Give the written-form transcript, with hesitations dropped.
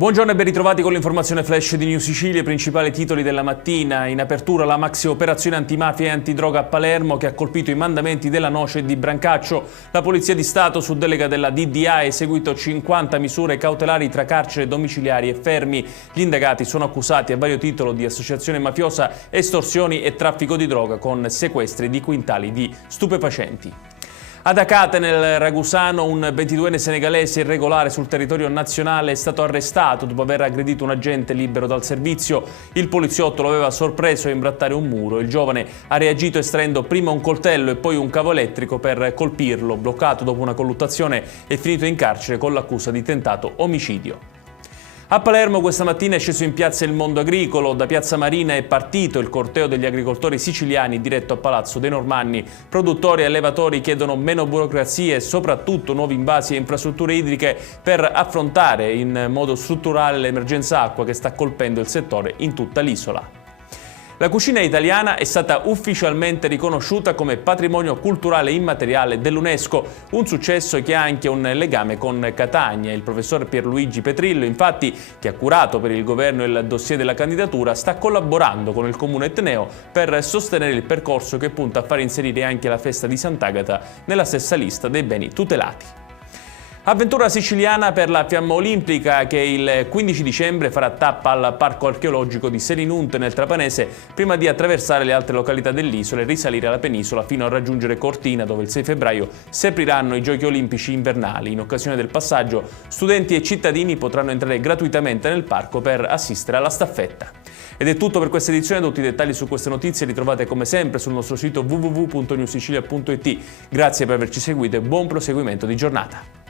Buongiorno e ben ritrovati con l'informazione flash di New Sicilia, i principali titoli della mattina. In apertura la maxi operazione antimafia e antidroga a Palermo che ha colpito i mandamenti della Noce di Brancaccio. La Polizia di Stato su delega della DDA ha eseguito 50 misure cautelari tra carcere domiciliari e fermi. Gli indagati sono accusati a vario titolo di associazione mafiosa, estorsioni e traffico di droga con sequestri di quintali di stupefacenti. Ad Acate, nel Ragusano, un 22enne senegalese irregolare sul territorio nazionale è stato arrestato dopo aver aggredito un agente libero dal servizio. Il poliziotto lo aveva sorpreso a imbrattare un muro. Il giovane ha reagito estraendo prima un coltello e poi un cavo elettrico per colpirlo. Bloccato dopo una colluttazione, è finito in carcere con l'accusa di tentato omicidio. A Palermo questa mattina è sceso in piazza il mondo agricolo. Da Piazza Marina è partito il corteo degli agricoltori siciliani diretto a Palazzo dei Normanni. Produttori e allevatori chiedono meno burocrazie e soprattutto nuovi invasi e infrastrutture idriche per affrontare in modo strutturale l'emergenza acqua che sta colpendo il settore in tutta l'isola. La cucina italiana è stata ufficialmente riconosciuta come patrimonio culturale immateriale dell'UNESCO, un successo che ha anche un legame con Catania. Il professor Pierluigi Petrillo, infatti, che ha curato per il governo il dossier della candidatura, sta collaborando con il comune etneo per sostenere il percorso che punta a far inserire anche la festa di Sant'Agata nella stessa lista dei beni tutelati. Avventura siciliana per la Fiamma Olimpica che il 15 dicembre farà tappa al Parco Archeologico di Selinunte nel Trapanese prima di attraversare le altre località dell'isola e risalire la penisola fino a raggiungere Cortina, dove il 6 febbraio si apriranno i Giochi Olimpici invernali. In occasione del passaggio, studenti e cittadini potranno entrare gratuitamente nel parco per assistere alla staffetta. Ed è tutto per questa edizione. Tutti i dettagli su queste notizie li trovate come sempre sul nostro sito www.newsicilia.it. Grazie per averci seguito e buon proseguimento di giornata.